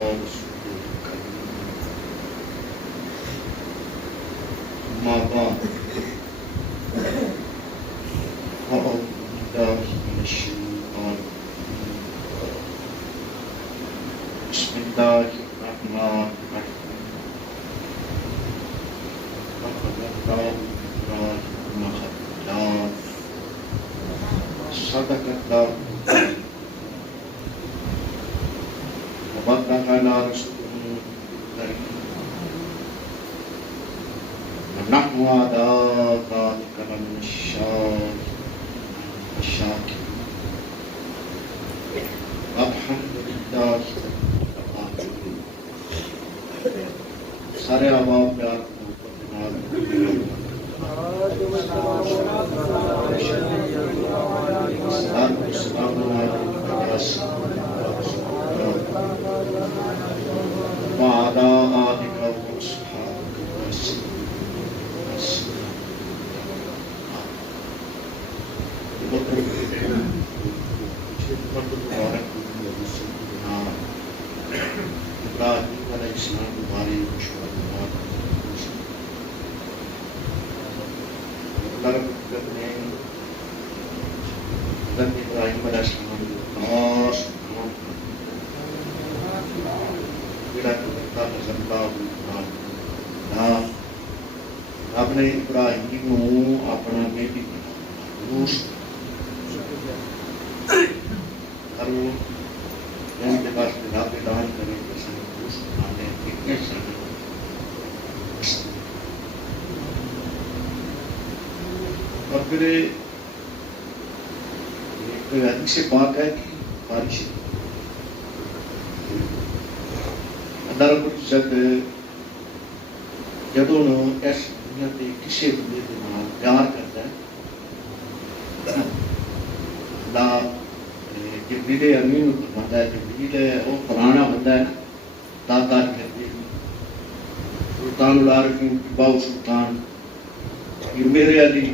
ما بعد أعوذ بالله من الشيطان بسم الله الرحمن الرحيم لقد الله إبراهيم خليلا صدق الله وبلغ على رسوله الكريم ونحن على ذلك من الشاكرين الحمد لله رب العالمين. سارے عوام پیار وعلى آلك وأصحابك وسلم. ابراہیم علیہ السلام ہمارے مشورات نے حضرت ابراہیم علیہ السلام خاص رب نے ابراہیم کو اپنا بیٹی روس کے پاس رب اعلان کرے روس بنانے اور پھر ایک حدیث پاک ہے کہ بارش اللہ رب العزت جدوں اس دنیا کے کسی بندے کے نال پیار کرتا ہے اللہ جبریل امین فرماتا ہے جبریل ہے وہ فلانا بندہ ہے نا داتا سلطان العارفین باؤ سلطان یہ میرے علی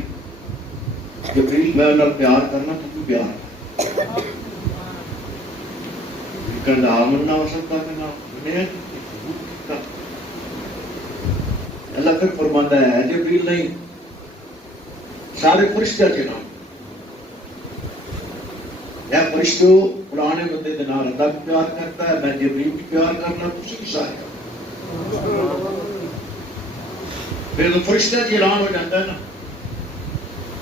جبریل میں انہوں پیار کرنا تو بھی پیار کرنا آمنا ہو سکتا کہ نہ اللہ پھر فرماتا ہے جبریل نہیں سارے فرشتہ کے نام یا فرشتو پرانے بندے کے نال اللہ بھی پیار کرتا ہے میں جبریل بھی پیار کرنا تسی بھی سارے پھر تو فرشتہ کی اعلان ہو جاتا ہے نا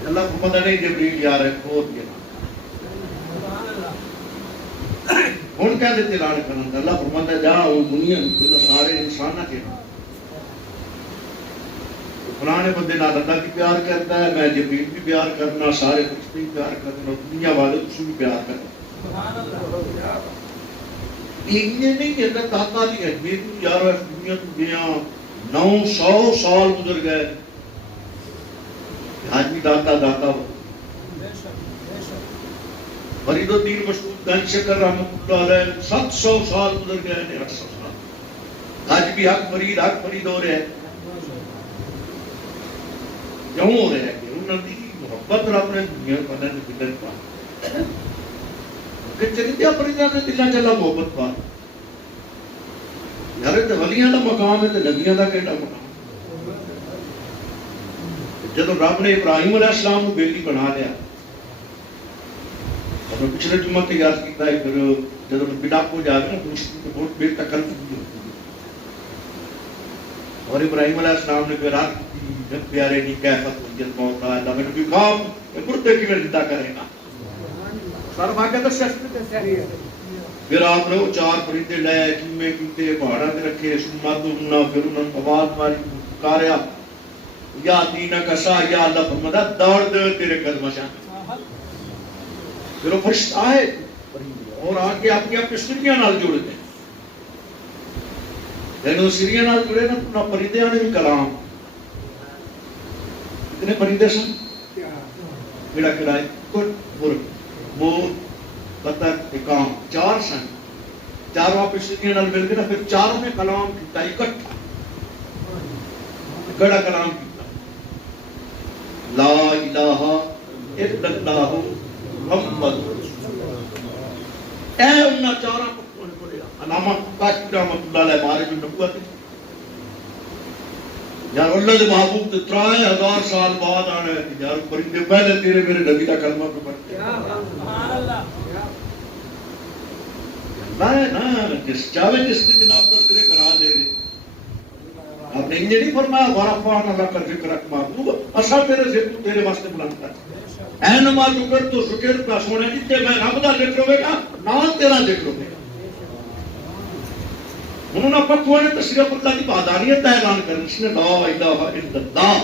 اللہ کو پتہ نہیں جبریل یار ہے خود کے نام ہوں کیا دیتے اعلان کرنا اللہ فرماتا ہے جا وہ دنیا سارے انسان کے نام پرانے بندے نال اللہ بھی پیار کرتا ہے میں جبریل بھی پیار کرنا سارے فرشتے بھی پیار کرنا دنیا والے تسی بھی پیار کرنا یہ نہیں کہ اللہ داتا دی اہمیت یار اس دنیا تو گیا 900 سال گزر گئے آج بھی داتا داتا ہو فرید الدین مشہور گنج شکر رحمۃ اللہ علیہ 700 سال گزر گئے 800 سال آج بھی حق فرید ہو رہے ہیں کیوں ہو رہے ہیں کہ انہوں نے محبت رب نے دنیا پتہ نہیں دلن پا کہ چلیے اپنی جانے دلن چلا محبت پا یار تو ولیاں دا مقام ہے تو نبیاں دا کیڑا مقام جب رب نے ابراہیم علیہ السلام کو بیٹی بنا لیا اور پچھلے جمعہ کے یاد کیتا ہے پھر جب بڑھاپ ہو جائے نا تو بہت بے تکلف ہوتی ہے اور ابراہیم علیہ السلام نے پھر رات جب پیارے نہیں کیفت جلد موت اللہ میں نبی خواب مردے کی میں زندہ کرے گا سر بھاگا تو شخص پھر آپ نے وہ 4 پرندے لائے چومے کیتے پہاڑا تے رکھے سما دمنا پھر انہوں نے آواز ماری پکاریا یا دینہ کا سا یا اللہ فرماتا دوڑ دے تیرے قدم شان پھر وہ فرشت آئے اور آگے اپنی سریاں نال جوڑ دیں لیکن وہ سریاں نال جڑے نا پرندے نے بھی کلام اتنے پرندے سن کیڑا ہے کٹ مور بطخ کام 4 سن چاروں آپ سریاں نال مل کے نا پھر چاروں نے کلام کیتا اکٹھا کڑا کلام کیتا لا الہ الا اللہ محمد اے انہاں چاروں کو علامہ کاشفی رحمۃ اللہ علیہ مارے جو نبوت یار اللہ دے محبوب تے 3000 سال بعد آنے یار پرندے پہلے تیرے میرے نبی دا کلمہ پہ پڑھتے سبحان اللہ اللہ نا جس چاہے جس کی جناب تذکرے کرا دے رہے آپ نے انجھے نہیں فرمایا ورفعنا اللہ کا ذکرک محبوب اصلا تیرے ذکر تیرے واسطے بلند کر اینما ذکر تو ذکر کا سونے جتے میں رب دا ذکر ہوئے گا نہ تیرا ذکر ہوئے گا انہوں نے پکوانے تصریف اللہ کی پادانیت اعلان کریں اس نے لا الہ الا اللہ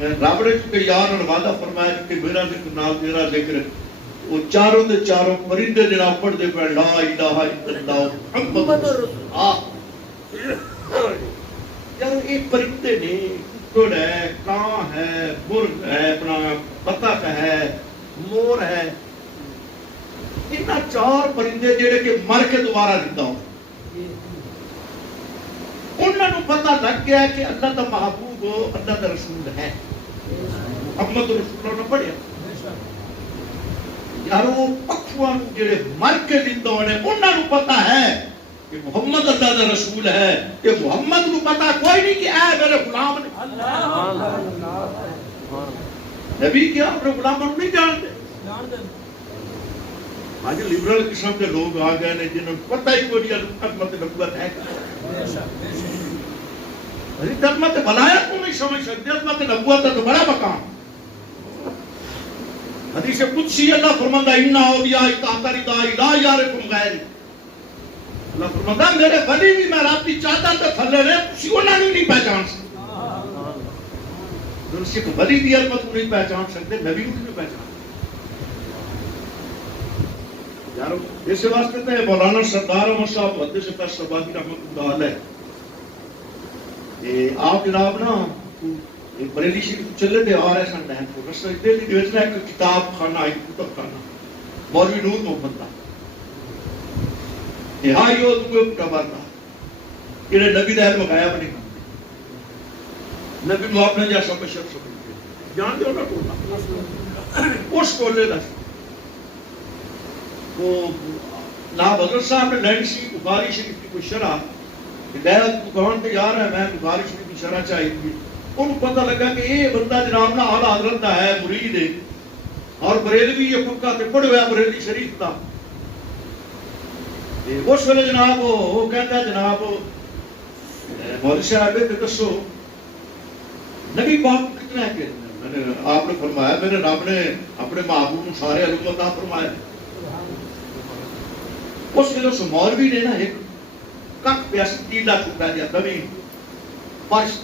رب نے چونکہ یار اور وعدہ فرمایا کہ میرا ذکر نہ تیرا ذکر وہ چاروں دے چاروں پرندے جناب پڑھ دے پہ لا الہ الا اللہ محمد رسول اللہ یار ایک پرندے نے ٹڑ ہے کان ہے مرغ ہے اپنا بطخ ہے مور ہے اتنا 4 پرندے جڑے کہ مر کے دوبارہ زندہ ہو انہوں نے پتہ لگ گیا کہ اللہ کا محبوب اللہ کا رسول ہے محمد رسول اللہ نے پڑھیا یار وہ پکھوان جڑے مر کے زندہ ہونے انہوں نے پتہ ہے کہ محمد اللہ کا رسول ہے کہ محمد کو پتہ کوئی نہیں کہ اے میرے غلام نے نبی کیا اپنے غلاموں کو نہیں جانتے آج لیبرل قسم کے لوگ آ گئے ہیں جنہوں کو پتہ ہی کوئی نہیں عظمت نبوت ہے عظمت بلایت کو نہیں سمجھ سکتے عظمت نبوت ہے تو بڑا مقام حدیث قدسی اللہ فرماتا ہے اِنَّا اَوْلِيَاءِ تَحْتَ رِضَائِي لَا يَعْرِفُهُمْ غَيْرِي اللہ فرماتا ہے میرے ولی بھی میں رات کی چادر پہ تھلے رہے کسی انہوں نے نہیں پہچان سکتے درستی کو ولی بھی عظمت کو نہیں پہچان سکتے نبی کو نہیں پہچان یارو اس واسطے تے مولانا سردار احمد صاحب محدث فیض سبادی رحمۃ اللہ علیہ آپ جناب نا بریلی شریف چلے تھے آر ایس اینڈ کو رستے دلی دی وچ ایک کتاب خانہ ایک کتب خانہ مولوی نور محمد دا یہ ہاں یو تو خبر تھا کہ نبی دا علم غائب نہیں نبی نو اپنے جیسا بشر سمجھتے جان دے ہونا ٹولا اس کولے دا وہ ناب حضرت صاحب نے لینڈ سی بخاری شریف کی کوئی شرح ہدایت دکان پہ جا رہا ہے میں بخاری شریف کی شرح چاہیے ان کو پتہ لگا کہ یہ بندہ جناب نا اعلیٰ حضرت کا ہے مرید ہے اور بریلوی یہ پکا تے پڑھ ہوا بریلی شریف کا اس ویلے جناب وہ کہتا ہے جناب مولوی صاحب تے دسو نبی پاک کتنا ہے کہ میں نے آپ نے فرمایا میرے رب نے اپنے محبوب کو سارے علوم عطا فرمایا اس ویلے اس مولوی نے نا ایک کک پہ تیلا چکا دیا زمین فرش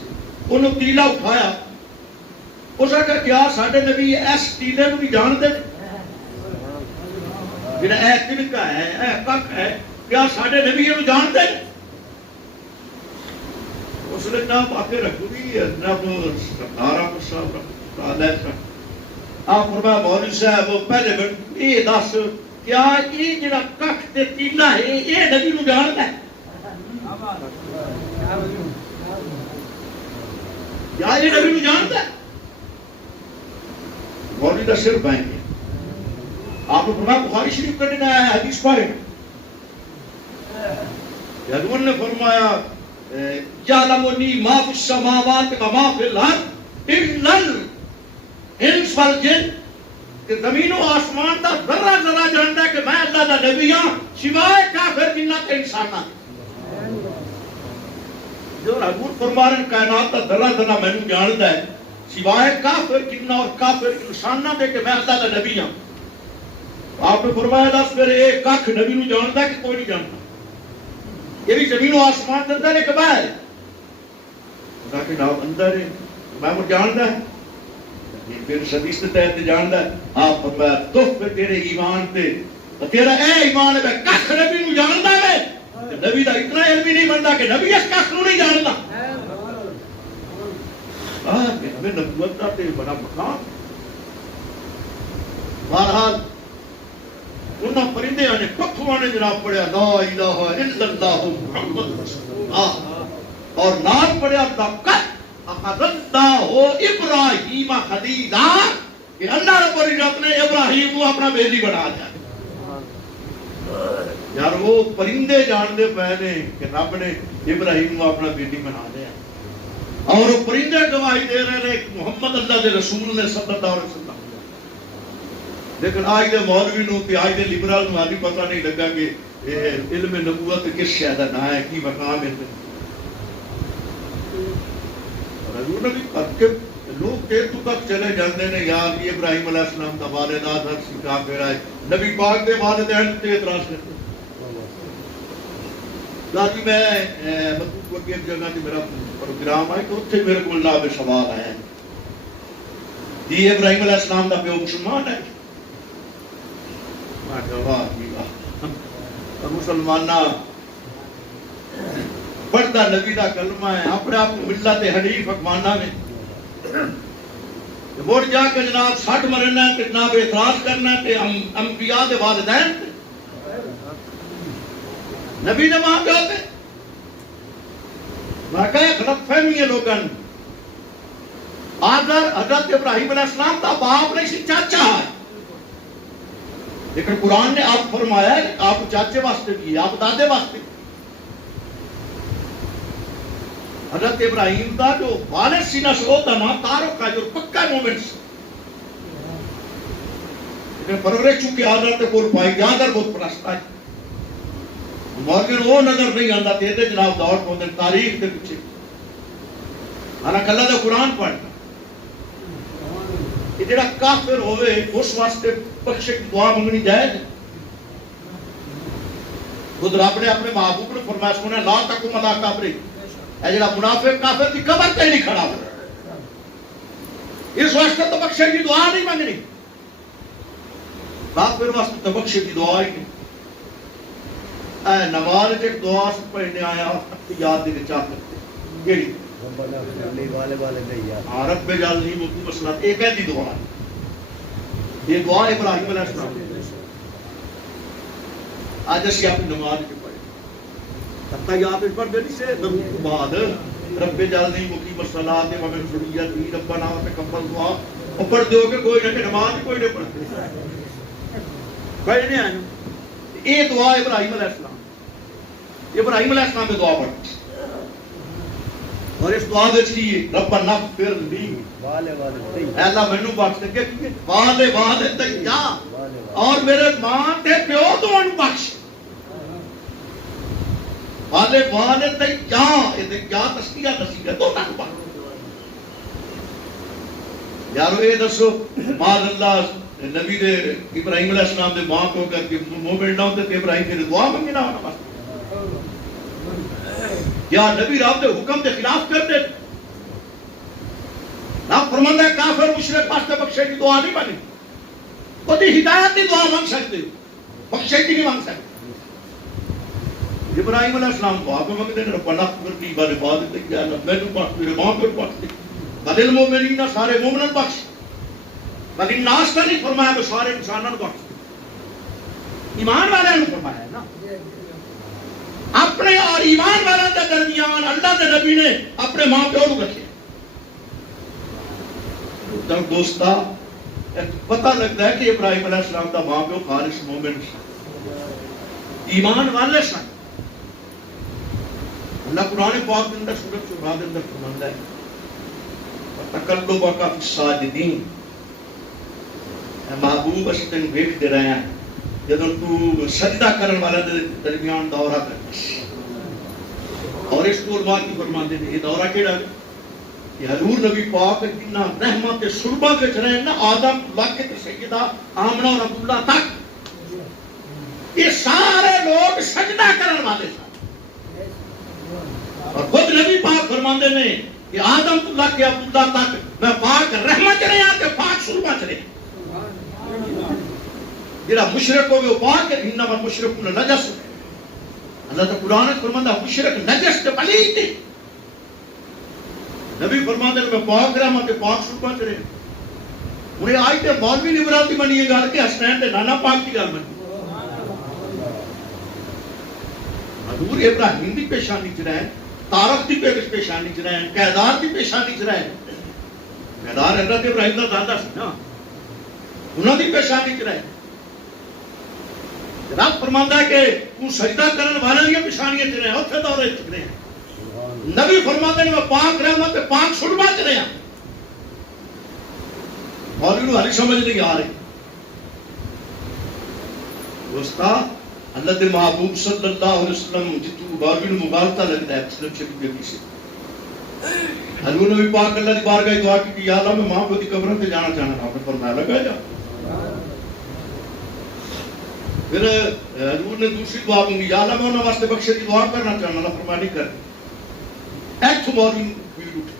انہوں تیلا اٹھایا اس نے کہا کیا ساڈے نبی اس تیلے کو بھی جانتے جڑا اے تلکا ہے اے کک ہے کیا ساڈے نبی کو جانتے اس نے جناب آ کے رکھو بھی جناب سردار احمد صاحب آپ فرمایا مولوی صاحب پہلے یہ دس کیا یہ جڑا کک تے تیلا ہے یہ نبی کو جانتا ہے یا یہ نبی کو جانتا ہے مولوی کا سر بائیں گے آپ نے فرمایا بخاری شریف کا دن آیا ہے حدیث پاک یادون نے فرمایا یعلمنی ما فی السماوات و ما فی الارض الا الانس والجن کہ زمین و آسمان کا ذرہ ذرہ جانتا ہے کہ میں اللہ کا نبی ہوں سوائے کافر جنات انسانہ جو حضور فرما رہے ہیں کائنات کا ذرہ ذرہ میں نے جانتا ہے سوائے کافر جنہ اور کافر انسانہ دے کہ میں اللہ کا نبی ہوں آپ نے فرمایا دس پھر ایک کخ نبی نو جانتا ہے کہ کوئی نہیں جانتا یہ بھی زمین و آسمان کے اندر ہے کہ باہر ہے خدا کے نام اندر ہے میں وہ جانتا ہے پھر حدیث کے تحت جانتا ہے آپ فرمایا تو پھر تیرے ایمان تے تیرا اے ایمان ہے کخ نبی نو جانتا ہے نبی دا اتنا علم نہیں بنتا کہ نبی اس کخ نو نہیں جانتا ہمیں نبوت کا تے بڑا مقام بہرحال انہاں پرندے نے پکھواں نے جناب پڑھیا لا الہ الا اللہ محمد رسول اللہ اور نال پڑھیا لقد اخذ اللہ ابراہیم خلیلا کہ اللہ رب العزت نے ابراہیم کو اپنا بیلی بنا دیا یار وہ پرندے جانتے پے نے کہ رب نے ابراہیم کو اپنا بیٹی بنا لیا اور وہ پرندے گواہی دے رہے ہیں کہ محمد اللہ کے رسول نے صلی اللہ علیہ وسلم. لیکن آج دے مولوی نو تے آج دے لبرل نو آدھی پتہ نہیں لگا کہ علم نبوت کس شے دا نام ہے کی مقام ہے. حضور نبی کہ لوگ دیر تو تک چلے جاندے نے یار یہ ابراہیم علیہ السلام دا والدات ہر سی کافر ہے نبی پاک دے والدین تے اعتراض کرتے. جی میں مطلب کوئی ایک جگہ تے میرا پروگرام ہے تو اتنے میرے کو اللہ پہ سوال آیا جی ابراہیم علیہ السلام دا پیو مسلمان ہے. میں کہا واہ جی واہ مسلمانہ پڑھتا نبی دا کلمہ ہے اپنے آپ کو ملت حنیف اکمانہ میں ووٹ جا کے جناب 60 مرنا ہے جناب اعتراض کرنا ہے انبیاء دے والدین نبی نے وہاں پہ ہوتے واقعی غلط فہمی ہے لوگن. آدھر حضرت ابراہیم علیہ السلام کا باپ نہیں سی چاچا ہے لیکن قرآن نے آپ فرمایا ہے آپ چاچے واسطے کی آپ دادے واسطے. حضرت ابراہیم کا جو والد سینہ سے ہوتا نا تاروں کا جو پکا مومنٹ سے لیکن پرورش چونکہ حضرت بول پائی یادر بہت پرستا ہے مولوی وہ نظر نہیں آتا تیرے جناب دور کو تاریخ کے پیچھے حالانکہ اللہ کا قرآن پڑھتا کہ جڑا کافر ہوئے اس واسطے بخشے کی دعا منگنی جائز ہے. خود رب نے اپنے محبوب نے فرمایا سنا لا تقم علی قبر اے جڑا منافق کافر کی قبر تے نہیں کھڑا ہو اس واسطے تو بخشے کی دعا نہیں منگنی. کافر واسطے تو بخشے کی دعا ہی نہیں. اے نماز ایک دعا سے پڑھنے آیا یاد دے چاہ کرتے کیڑی رب جعلنی مقیم الصلاۃ ایک ہے دعا ہے یہ دعا ابراہیم علیہ السلام آج اسی اپنی نماز کے پڑھے تحیات پڑھ دے سے بعد رب جعلنی مقیم الصلاۃ ومن ذریتی ربنا وتقبل دعا اور پڑھ دو کہ کوئی نہ نماز کوئی نہیں پڑھتے پڑھنے آئے یہ دعا ابراہیم علیہ السلام ابراہیم علیہ السلام میں دعا پڑھتے اور اس دعا دے چلی ربنا اغفر لی اے اللہ مینوں بخش دے کہ والدیا اور میرے ماں تے پیو تو ان بخش والدیا اے کیا تسکیہ نصیحت تو تن بخش. یارو یہ دسو ماذ اللہ نبی دے ابراہیم علیہ السلام دے ماں کو کر کے مومن نہ ہوتے کہ ابراہیم نے دعا مانگی نہ ہونا بس یا نبی رب دے حکم دے خلاف کر دے نہ فرماندا ہے کافر مشرک واسطے بخشے کی دعا نہیں مانی وہ دی ہدایت دی دعا مانگ سکتے بخشے کی نہیں مانگ سکتے. ابراہیم علیہ السلام دعا کو مانگتے ہیں ربنا اغفر لی ولوالدی یا اللہ میں تو بخش میرے ماں کو بخش دے وللمؤمنین سارے مومنوں بخش لیکن ناس کا نہیں فرمایا تو سارے انسانوں کو بخش ایمان والے نے فرمایا ہے نا اپنے اور ایمان والوں کے درمیان اللہ کے نبی نے اپنے ماں پیو کو رکھے. دوستا پتہ لگتا ہے کہ ابراہیم علیہ السلام کا ماں پیو خالص مومن ایمان والے سن. اللہ قرآن پاک کے اندر سورۃ شورا کے اندر فرماتا ہے تقلبک فی الساجدین اے محبوب اس تینوں ویکھتے رہے ہیں جدوں تو سجدہ کرن والے دے درمیان دورہ کرنا اور اس کو علماء کی فرماتے ہیں یہ دورہ کیڑا ہے کہ حضور نبی پاک جنہ رحمت صلبہ وچ رہے نا آدم لگ کے سیدہ آمنہ اور عبداللہ تک یہ سارے لوگ سجدہ کرن والے تھے اور خود نبی پاک فرماتے ہیں کہ آدم تو لگ کے عبداللہ تک میں پاک رحمت رہے ہیں کہ پاک صلبہ چلے جڑا مشرک ہوگی وہ پاک ہے انما المشرکون نجس. اللہ تعالی قرآن فرماتا ہے مشرک نجس تے پلید تے نبی فرماتے ہیں میں پاک رحمت تے پاک صلبہ چلے. انہیں آج تے مولوی لبراتی بنی ہے گل کہ حسنین تے نانا پاک کی گل بنی حضور ابراہیم دی پیشانی چ رہے تارق دی پیشانی چ رہے قیدار دی پیشانی چ رہے قیدار حضرت ابراہیم دا دادا سی نا انہاں دی پیشانی چ رہے رب فرماندا ہے کہ تو سجدہ کرن والے دی پچھانیاں چ رہے اوتھے دورے چ رہے ہیں. نبی فرماندے نے میں پاک رحمت تے پاک سنبا چ رہے ہیں. مولوی نو ہری سمجھ نہیں آ رہی. دوستا اللہ دے محبوب صلی اللہ علیہ وسلم جتوں مولوی نو مغالطہ لگتا ہے مسلم شریف کے پیچھے. حضور نبی پاک اللہ دی بارگاہ دعا کی یا اللہ میں ماں کو دی قبر تے جانا چاہنا. آپ نے فرمایا لگا جا. پھر حضور نے دوسری دعا مانگی یا اللہ میں انہاں واسطے بخشے دی دعا کرنا چاہنا. اللہ فرمایا نہیں کر. ایک مولوی بھیڑ اٹھ.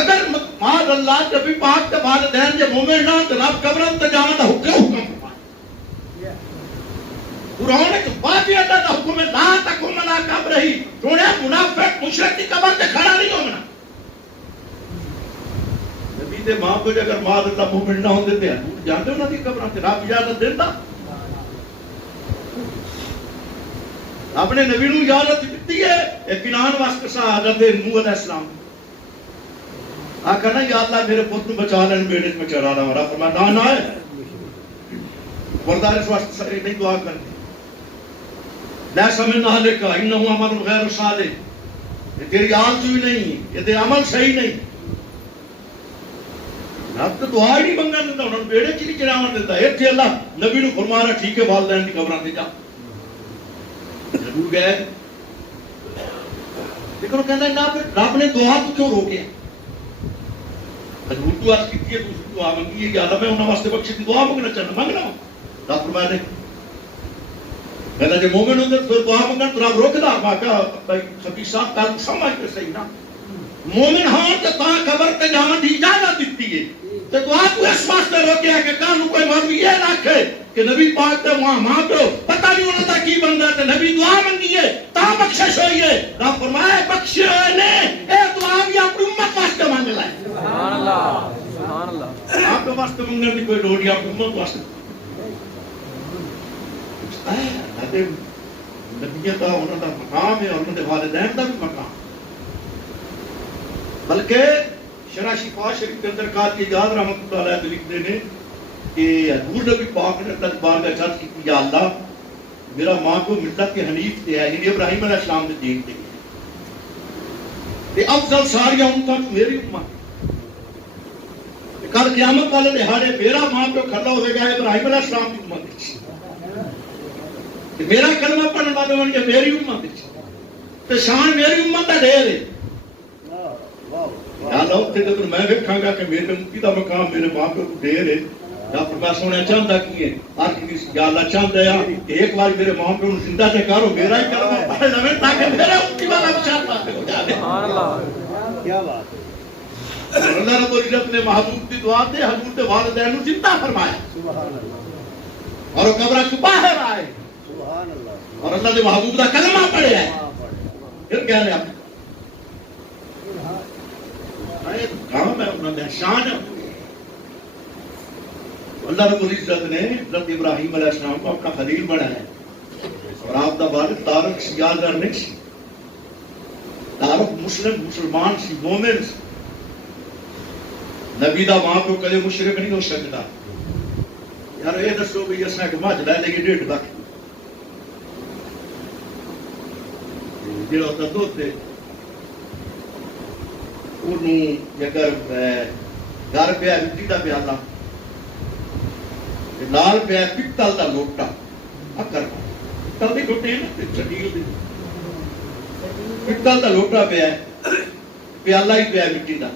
اگر ماذ اللہ نبی پاک تے والدین جے مومن نہ تے رب قبر تے جانا دا حکم فرمایا. قرآن ایک واقعہ دا حکم ہے لا تقم علی قبرہ. سونے منافق مشرک کی قبر تے کھڑا نہیں ہونا. نبی دے ماں کو اگر ماذ اللہ مومن نہ ہوندے تے حضور جاندے انہاں دی قبراں تے رب اجازت دیندا. رب نے نبی نو اجازت دتی ہے اطمینان واسطے حضرت نوح علیہ السلام. آکھا نا یا اللہ میرے پتر بچا لین بیڑے میں چڑھا رہا ہوں. رب فرمایا نہ ہے بردار اس واسطے سارے نہیں دعا کرتے. لیسا من اہلک انہ عمل غیر صالح. یہ تیری آل چوئی نہیں, یہ تیرا عمل صحیح نہیں. رب تو دعا ہی نہیں منگا دیتا, انہوں نے بیڑے چ نہیں چڑھاون دیتا. ایتھے اللہ نبی نو فرما رہا ٹھیک ہے والدین دی قبراں تے جا. ضرور گئے لیکن وہ کہنا رب نے دعا تو کیوں روکیا. حضور تو عرض کیتی ہے دوسری دعا منگی ہے کہ اللہ میں انہاں واسطے بخشش دی دعا منگنا چاہنا منگنا. رب فرمایا نہیں. کہنا جے مومن ہوندے تو دعا منگن تو رب روکدا. میں کہا بھائی خبیث صاحب کل سمجھ تے صحیح نا. مومن ہاں تے تاں قبر تے جاون دی اجازت دتی ہے تے دعا تو اس واسطے روکیا کہ کل کوئی مولوی یہ نہ کہے کہ نبی پاک تے ماں پیو پتہ نہیں انہاں دا کی بندا تے نبی دعا منگی ہے تا بخشش ہوئی ہے. رب فرمایا بخشے ہوئے نے اے دعا بھی اپنی امت واسطے مانگ لائے. سبحان اللہ سبحان اللہ. آپ کے واسطے منگن دی کوئی لوڑ نہیں, آپ امت واسطے. نبیوں کا انہوں کا مقام ہے اور انہوں نے والدین کا بھی مقام. بلکہ شرح شفا شریف کے اندر کہا کہ یاد رحمۃ اللہ علیہ لکھتے ہیں کہ حضور نبی پاک نے اللہ بارگاہ عرض کی یا اللہ میرا ماں کو ملت حنیف تے ہے یعنی ابراہیم علیہ السلام کے دین تے افضل ساری امتوں میری امت. کل قیامت والے دہاڑے میرا ماں پیو کھڑا ہوئے گا ابراہیم علیہ السلام کی امت. میرا کلمہ پڑھنے والے بن کے میری امت تے شان میری امت کا ڈھیر ہے. یا اللہ اتنے جب میں دیکھاں گا کہ میرے امتی کا مقام میرے ماں پیو کو ڈھیر ہے. یا فرمایا سونے چاہتا کی ہے یا اللہ چاہتا ہے کہ ایک بار میرے ماں پیو کو زندہ سے کرو میرا ہی کلمہ پڑھ لو تاکہ میرے امتی والا بشار پاتے ہو جائے. سبحان اللہ کیا بات ہے. اللہ رب العزت نے محبوب کی دعا تے حضور کے والدین کو زندہ فرمایا. سبحان اللہ. اور وہ قبر سے باہر آئے اور اللہ کے محبوب کا کلمہ پڑھے ہے. پھر کہہ رہے آپ کام ہے انہوں نے شان ہے. اللہ رب العزت نے حضرت ابراہیم علیہ السلام کو اپنا خلیل بنایا اور آپ دا والد طارق سیادر نہیں سی. طارق مسلمان سی مومن سی. نبی دا ماں کو کدے مشرک نہیں ہو سکتا. یار یہ دسو بھی اس نے کہ مجھ لے لے کے 1.5 لاکھ جڑا ہوتا دودھ دے انہوں اگر گھر پہ مٹی کا پیالہ لال پیا پتل کا لوٹا اکر پتل کی لوٹے پتل کا لوٹا پیا پیالہ ہی پیا مٹی کا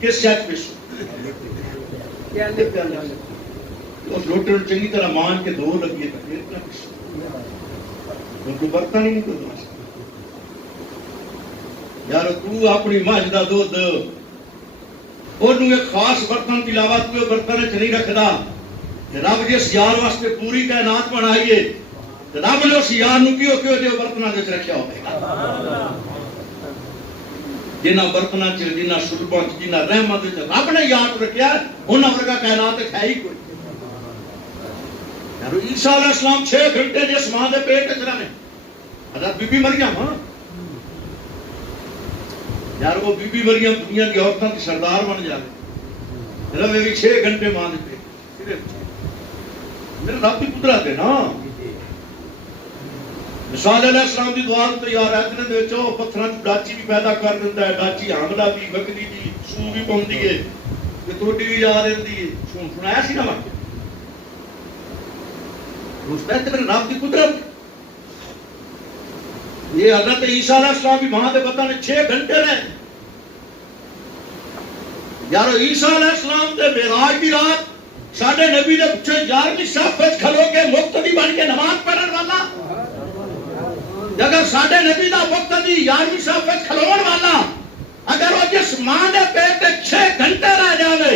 کس شاید پیسو اس لوٹے کو چنگی طرح مان کے دو لگیے تو برتن ہی نہیں کوئی دو. یار تو اپنی مجھ کا دودھ ایک خاص برتن کی علاوہ تو برتن چ نہیں رکھتا. رب جس یار واسطے پوری کائنات بنائیے رب نے اس یار کیوں جو برتنوں کے رکھا ہوگا. جنہ برتنوں چ جنہ سلبوں جنہ رحمت رب نے یاد رکھا انہوں ورگا کائنات ہے ہی کوئی. عیسیٰ علیہ السلام 6 گھنٹے جس ماں کے پیٹ چ رہے حضرت بی بی مریم. ہاں یار وہ بی بی مریم دنیا کی عورتوں کی سردار بن جائے رہے بھی 6 گھنٹے ماں دے پیٹ. میرے رب کی قدرت ہے نا. مثال علیہ السلام دی دعا تو یار اتنے دے وچ پتھراں چ ڈاچی بھی پیدا کر دیندا ہے, ڈاچی حاملہ بھی وکدی بھی سو بھی پوندی ہے تے ٹوٹی بھی جا رہندی ہے. سنایا سی نا واقعہ اس میں تے میرے رب کی قدرت. یہ حضرت عیسیٰ علیہ السلام بھی وہاں تے پتہ نہیں 6 گھنٹے رہے. یارو عیسیٰ علیہ السلام تے معراج دی رات ساڈے نبی دے پچھے 11ویں صف وچ کھلو کے مقتدی بن کے نماز پڑھن والا, اگر ساڈے نبی دا مقتدی 11ویں صف وچ کھلون والا اگر وہ جس ماں دے پیٹ تے 6 گھنٹے رہ جاوے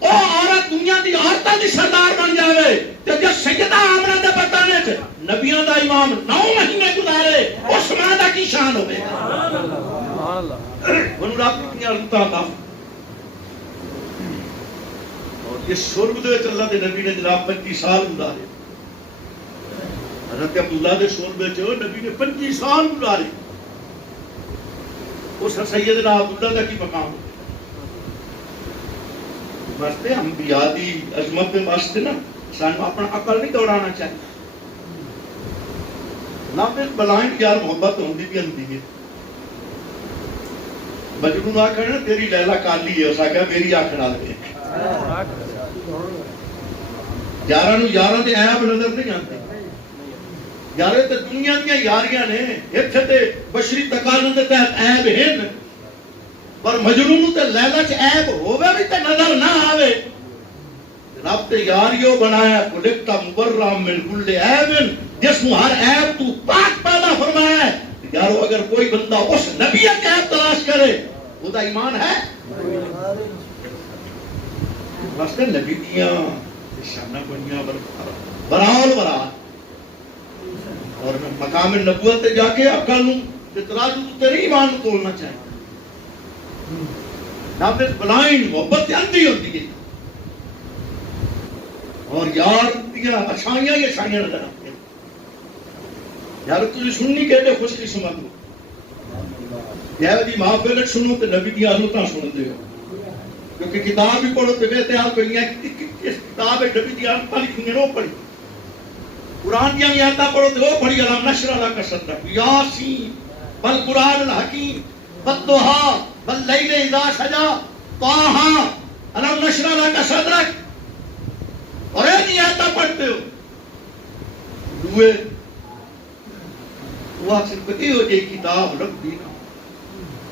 او عورت دنیا دی عورتاں دی سردار بن جاوے تے جس سیدہ آمنہ دے بطانے چ نبیاں دا امام 9 مہینے گزارے اس ماں دا کی شان ہوے. سبحان اللہ. انہوں رب کتنی عظمتاں دا اور یہ شرب دے وچ اللہ دے نبی نے جناب 25 سال گزارے. حضرت عبداللہ دے شرب وچ نبی نے 25 سال گزارے. اس سیدنا عبداللہ دا کی مقام ہے واسطے انبیاء دی عظمت دے واسطے نا سانو اپنا عقل نہیں دوڑانا چاہیے. نہ بلائنڈ یار محبت ہوندی بھی اندی ہے. مجنون آکھے نا تیری لیلا کالی ہے, اس آکھا میری آنکھ نال ویکھ. یاراں نوں یاراں دے عیب نظر نہیں آندے. یارے تے دنیا دیاں یاریاں نے ایتھے تے بشری تقاضے دے تحت عیب ہن, پر مجنون تے لیلا چ عیب ہوے بھی تے نظر نہ آوے. رب تے یاریو بنایا کلکتا مبرہ من کل عیب, جس نو ہر عیب تو پاک پیدا فرمایا ہے. یارو اگر کوئی بندہ اس نبی کا عیب تلاش کرے وہ دا ایمان ہے. واسطے نبی دیاں شانہ بنیاں برحال برحال اور مقام نبوت تے جا کے عقل نوں تے ترازو تے نہیں ایمان نوں تولنا چاہیے. نہ بلائنڈ محبت اندھی ہوتی ہے اور یار دیاں اچھائیاں ہی اچھائیاں نظر آتی ہیں. یار تجھے سننی کہتے خوش قسمت ہو, یہ دی محفل سنو تے نبی دی عظمتاں سن دے ہو, کیونکہ کتاب بھی پڑھو تے بہتے حال پڑھنی ہے کس کتاب ہے نبی دی عظمتاں لکھی ہیں وہ پڑھی. قرآن دی آیاتاں پڑھو تے وہ پڑھی علم نشرح لک صدرک یاسین والقرآن الحکیم والضحیٰ واللیل اذا سجا طٰہٰ علم نشرح لک صدرک. اور یہ آیاتاں پڑھتے ہو دوئے وہ صرف یہ ہو جائے کتاب رکھ دی نا,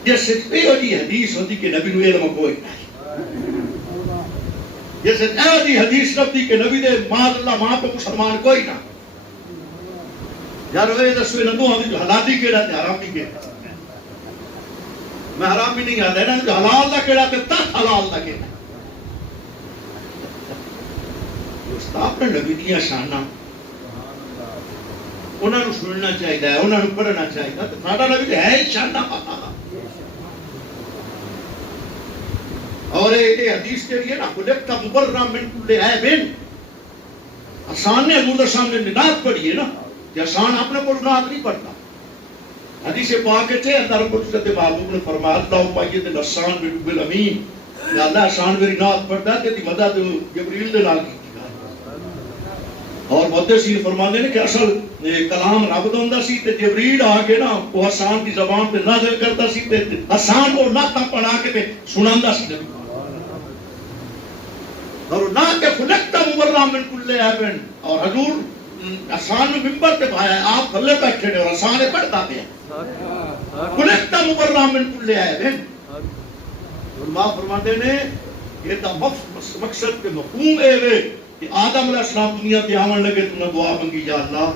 یہ صرف یہ ہو جی حدیث ہوتی کہ نبی نو علم کوئی نہیں, یہ صرف یہ ہو جی حدیث رکھ دی کہ نبی دے ماذ اللہ ماں پہ مسلمان کوئی نہ. یار وہ دسوے نبو ہم جو حلالی کیڑا تے حرامی کیڑا, میں حرامی نہیں آتا ہے نا جو حلال دا کیڑا تے تک حلال دا کیڑا. اپنے نبی دیاں شاناں انہاں نوں سننا چاہیے, انہاں نوں پڑھنا چاہیے. تے ساڈا نبی ہے ہی شاناں پاتا. اور یہ حدیث کے لیے نا خلقت مبرہ من کل عیب, آسان نے حضور سامنے نعت پڑھی ہے نا, کہ آسان اپنے کو نعت نہیں پڑھتا. حدیث پاک ہے اللہ رب العزت محبوب نے فرمایا اللہ پاکیت الاسان بالامین, یا اللہ آسان میری نعت پڑھتا ہے کہ مدد جبریل دے نال کی. اور محدثین فرماتے ہیں کہ اصل کلام رب دا ہوندا سی تے جبریل آ کے نا وہ حسان دی زبان تے نازل کرتا سی تے حسان کو نعتاں پڑھا کے تے سناندا سی. اور نہ کہ خلقت مبرہ من کل عیب, اور حضور حسان نے ممبر تے پایا ہے, آپ تھلے بیٹھے اور حسان پڑھتا پیا خلقت مبرہ من کل عیب. علماء فرماتے ہیں یہ تا مقصد کے مفہوم اے وے کہ آدم علیہ السلام دنیا تے آون لگے تو دعا منگی یا اللہ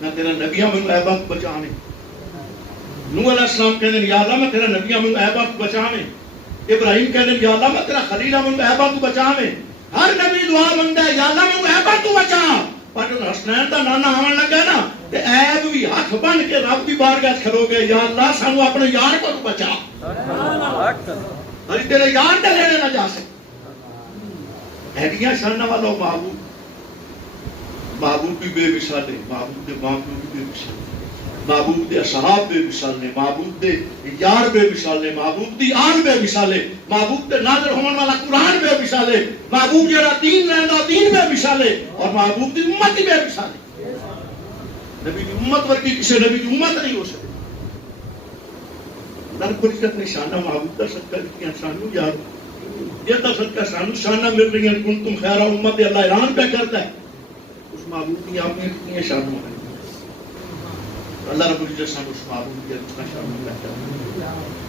میں تیرا نبیاں میں عیباں تو بچانے. نوح علیہ السلام کہنے یا اللہ میں تیرا نبیاں میں عیباں تو بچانے. ابراہیم کہنے یا اللہ میں تیرا خلیلہ میں عیباں تو بچانے. ہر نبی دعا منگدا ہے یا اللہ میں عیباں تو بچا. پر جو حسنین دا نانا آون لگا نا تے عیب بھی ہاتھ بن کے رب دی بارگاہ کھلو گئے, یا اللہ سانو اپنے یار کو بچا. اور تیرے یار دے لینے نہ جا سکے. ایڈیاں شانہ والو محبوب بھی بے مثال ہے, محبوب دے محبوب بھی بے مثال ہے. محبوب دے اصحاب بے مثال نے، محبوب دے یار بے مثال نے، محبوب دی آن بے مثال ہے، محبوب دے نازل ہونے والا قرآن بے مثال ہے، محبوب جڑا دین رہندا دین بے مثال ہے، اور محبوب دی امت بے مثال ہے۔ نبی دی امت ورگی کسی نبی دی امت نہیں ہو سکتی۔ اللہ رب العزت نے شانہ محبوب دا صدقہ کیا سانو یار یہ دا صدقہ سانو شانہ مل رہی ہیں، کنتم خیر امت اللہ اعلان پہ کرتا ہے، اس محبوب کی آپ نے کتنی شانوں ہیں۔ اللہ رب العزت سانو اس محبوب کی اتنا شانوں پہ کرتا ہے۔